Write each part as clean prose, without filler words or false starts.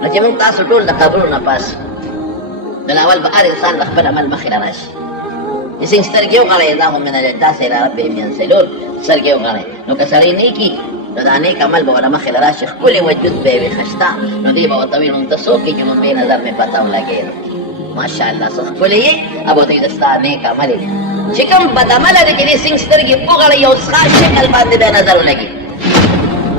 نو چې موږ تاسو ټول د قبرونو نه پاس د اول به هر انسان د خپل عمل مخې له راشي د څنګه سترګې وغړی دا هم من الاحداث الى ربهم ينسلون سترګې وغړی نو که سړی نیکي نو دا نیک عمل به ورله مخې له راشي ښکلی وجود به یې وي ښایسته نو دوی به ورته وي نو ته څوک یې چې نو بې نظر مې پته ولګېده ماشاءالله څه ښکلی یې اب ورته وي د ستا نیک عمل یې چې کوم بد عمله دی چې دې څنګه سترګې وغړی یو خاص شکل باندې بې نظر ولګي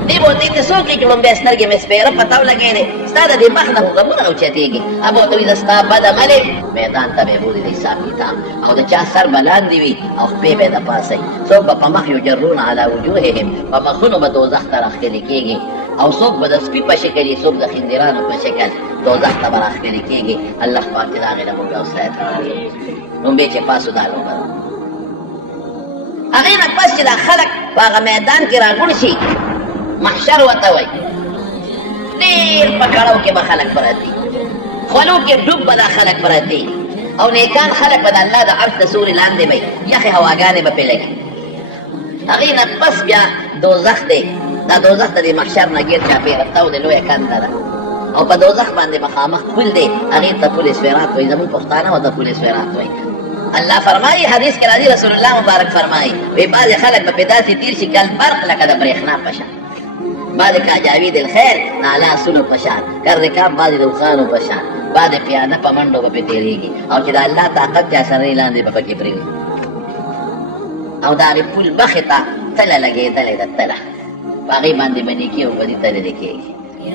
دی به ورته وي ته څوک یې چې لومبۍ سترګې مې سپېره پته ولګېدې ستا د دې مخ نه خو غمونه اوچتېږي اب ورته وي د ستا بد عمل یې میدان ته به یې بولي د حساب کتاب او د چا سر به لاندې وي او خپې به یې د پاسئ څوک به په مخ یجرون علی وجوههم په مخونو به دوزخ ته راښکلي کېږي او څوک به د سپي په شکل یې څوک د خندرانو په شکل دوزخ ته به راښکلي کېږي الله پاک دې د هغې نه موږ اوسلاید لومبۍ چې پاسو دا لوبه ده هغې نه پس چې دا خلک په هغه میدان کې راغونډ شي محشر ورته وایي ډېر په کړاو کې به خلک پراته خولو کې ډوب به دا خلک پراته او نیکان خلک به د الله د عرش د سوري لاندې به یخې هواګانې به پرې لګي هغې نه پس بیا دوزخ دی دا دوزخ د دې محشر نه ګیر چاپېره تاو د لویه کنده ده او په دوزخ باندې مخامخ پل دی هغې ته پل سویرات وایي زمونږ پښتانه ورته پل سویرات وایي الله فرمایي حدیث کې راځي رسول الله مبارک فرمایي وایي بعضې خلک به پې داسې تېر شي کالبرق لکه د برېښنا په شان بعد کاجاوید الخیر نالا سونو پشان کر رکاب بعد دوخانو پشان بعد پیانه په منډو به پې تېرېږي او چې د الله طاقت چا سره لاندې به پکې پرېږي او د هغې پل مخې ته تله لګېدلې ده تله په هغې باندې به نیکي او بدي تللې کېږي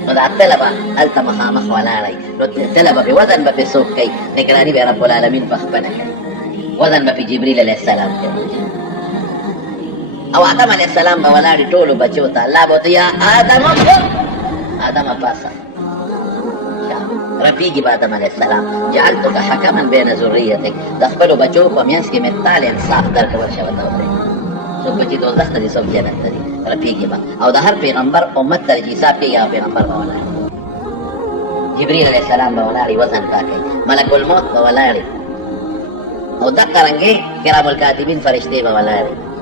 نو دا تله به هلته مخامخ ولاړئ نو تله به پې وزن به پې څوک کوي نګراني به رب العالمین په خپله کوي وزن به پې جبریل علیه السلام کوي او آدم علیه السلام به ولاړې ټولو بچو ته الله به ورته یا آدم خذ آدمه پاسه رفیقي به آدم علیه السلام جعلتک حکما بین ذریتک د خپلو بچو په منځ کې مې تال انصاف درکول شوی ته ورته څوک به چې دوزخ ته ځي څوک جنت ته ځي رفیقي به او د هر پیغمبر امت ته چې حساب کوي هغه پیغمبر به ولاړ جبریل علیه السلام به ولاړې وزن کا کوي ملک الموت به ولاړې او دقه رنګې کرام الکاتبین فرشتې به ولاړې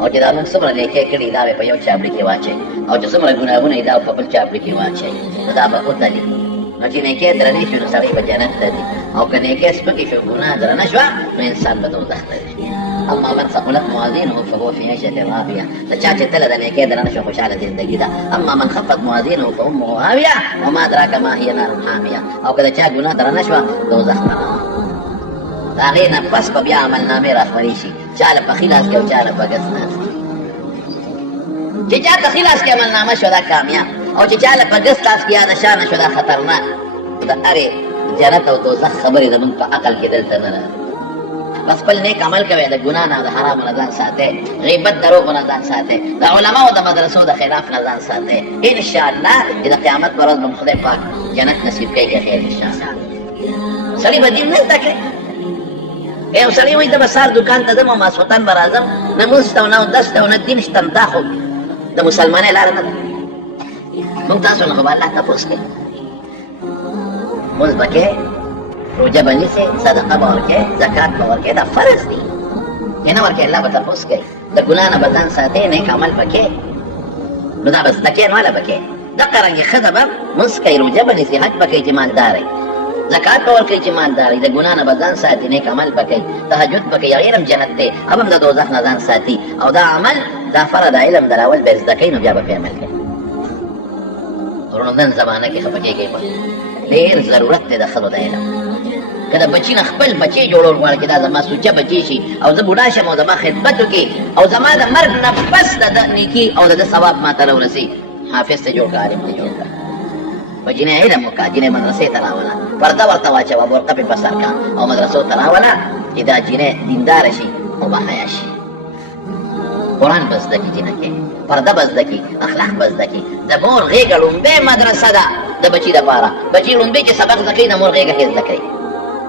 او چې دا موږ څومره نیکۍ کړي دا به په یو چاپړي کې واچوي او چې څومره ګناهونه یې دا په بل چاپړي کې واچوي نو دا به وتلي نو چې نیکۍ درنې شو نو سړی به جنت ته ځي او که نیکۍ سپکې شو ګناه درنه شوه نو انسان به دوزخ ته ځي اما من ثقلت موازینه فهو فی عیشة راضیه د چا چې تله د نیکۍ درنه شو خوشحاله زندګي ده اما من خفت موازینه فامه هاویه وما ادراک ما هي نار حامیه او که د چا ګناه درنه شوه دوزخ ته د هغې نه پس به بیا عملنامې راخورې شي چا له پخي لاس کې او چا له په ګس ناست چې چا ته ښي لاس کې عملنامه شوه دا کامیاب او چې چا له په ګس لاس کې یا د شا نه شوه دا خطرناک د هرې جنت او دوزخ خبرې زمونږ په عقل کې دلته نه راځي بس خپل نیک عمل کوئ د ګناه نه د حرامو نه ځان ساتئ غیبت دروغو نه ځان ساتئ د علماو د مدرسو د خلاف نه ځان ساتئ انشاءالله چې د قیامت په ورځ به خدای پاک جنت نصیب کوي که خیر انشاءالله سړي به دین نه زده کړي یو سړی وایي زه به سهار دوکان ته ځم او ماسخوتن به راځم نه مونځ ته او نه اودس ته او نه دین شته دا خو د مسلمانۍ لاره نه ده موږ تاسو نه خو به الله تپوس کوي مونځ به کوې روژه به نیسې صدقه به ورکوې زکات به ورکوې دا فرض دي که نه ورکوې الله به تپوس کوي د ګناه نه به ځان ساتې نیک عمل به کوې نو دا به زده کوې نو هله به کوې دقه رنګې ښځه به مونځ کوي روژه به نیسي حج به کوي چې مالداره زکات به ورکوي چې مالدار د ګناه نه به ځان ساتي نیک عمل به کوي تهجد به کوي هغې هم جنت دی اب هم د دوزخ نه ځان ساتي او دا عمل دا فرد علم در اول به زده کوي نو بیا به پې عمل کوي ورونو نن زمانه کې خفه کېږئ مه ډېر ضرورت دی د ښځو د علم که د بچي نه خپل بچی جوړول غواړي چې دا زما سوچه بچی شي او زه بوډا شم او زما خدمت وکړي او زما د مرګ نه پس د ده نیکي او د ده ثواب ما ته راورسي حافظ ته جوړ کړه عالم ته جوړ کړه په جنۍ علم وکړه جنۍ مدرسې ته راوله پرده ورته واچوه برقه پې په سر کړه او مدرسو ته راوله چې دا جنۍ دینداره شي او باحیا شي قرآن به زده کړي جنکۍ پرده به زده کړي اخلاق به زده کړي د مور غېږه لومبۍ مدرسه ده د بچي دپاره بچي لومبۍ چې سبق زده کوي د مور غېږه کې زده کوي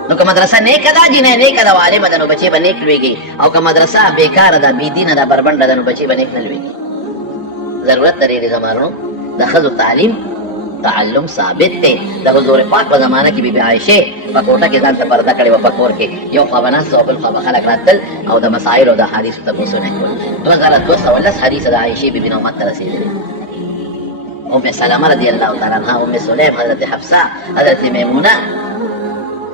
نو که مدرسه نیکه ده جنۍ نیکه ده عالمه ده نو بچی به نیک لویږي او که مدرسه بېکاره ده بېدینه ده بربنډه ده نو بچی به نیک نه لویږي ضرورت د ډېرې زمانو د ښځو تعلیم تعلم ثابت دی د حضور پاک په زمانه کې بي بي عایشې په کوټه کې ځان ته پرده کړې وه په کور کې یو خوا به ناست او بل خوا به خلک راتلل او د مسایلو د حدیثو تپوسونه یې کول 2210 حدیث د عایشې بي بي نعمت ته رسېدلی ام سلمہ رضی اللہ تعالی عنہ، ام سلیم، حضرت حفصہ، حضرت میمونہ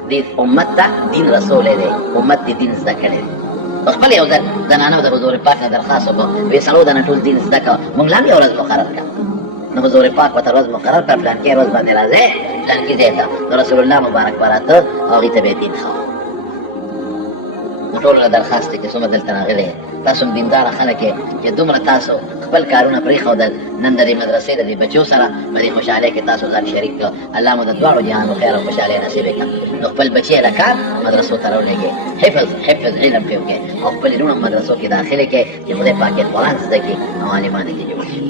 دې امت ته دین رسول دی، امت دې دین زده کړی دی. په خپل یو ځل زنانو د حضور پاک نه درخواست وکړو، ویې څلور دانه ټول دین زده کړه، موږ لا هم یو ورځ مقرر کړه. نو حضور پاک ورته ورځ مقرر کړه، پلانکې ورځ باندې راځئ پلانکې ځای ته. نو رسول الله مبارک به راته او هغوی ته به یې دین ښووه. نو ټولو له درخواست دی چې څومره دلته راغلي تاسو هم دینداره خلک یې چې دومره تاسو خپل کارونه پرېښودل، نن د دې مدرسې د دې بچو سره په دې خوشحالۍ کې تاسو ځان شریک کړه. الله مو د دواړو جهانو خیر او خوشحالۍ نصیب کړه. نو خپل بچي یې له کار مدرسو ته راولېږئ، حفظ علم پرې وکړئ او خپل وروڼه مدرسو کې داخلې کړئ چې خدای پاک یې قرآن زده کړي او عالمان یې جوړ شي.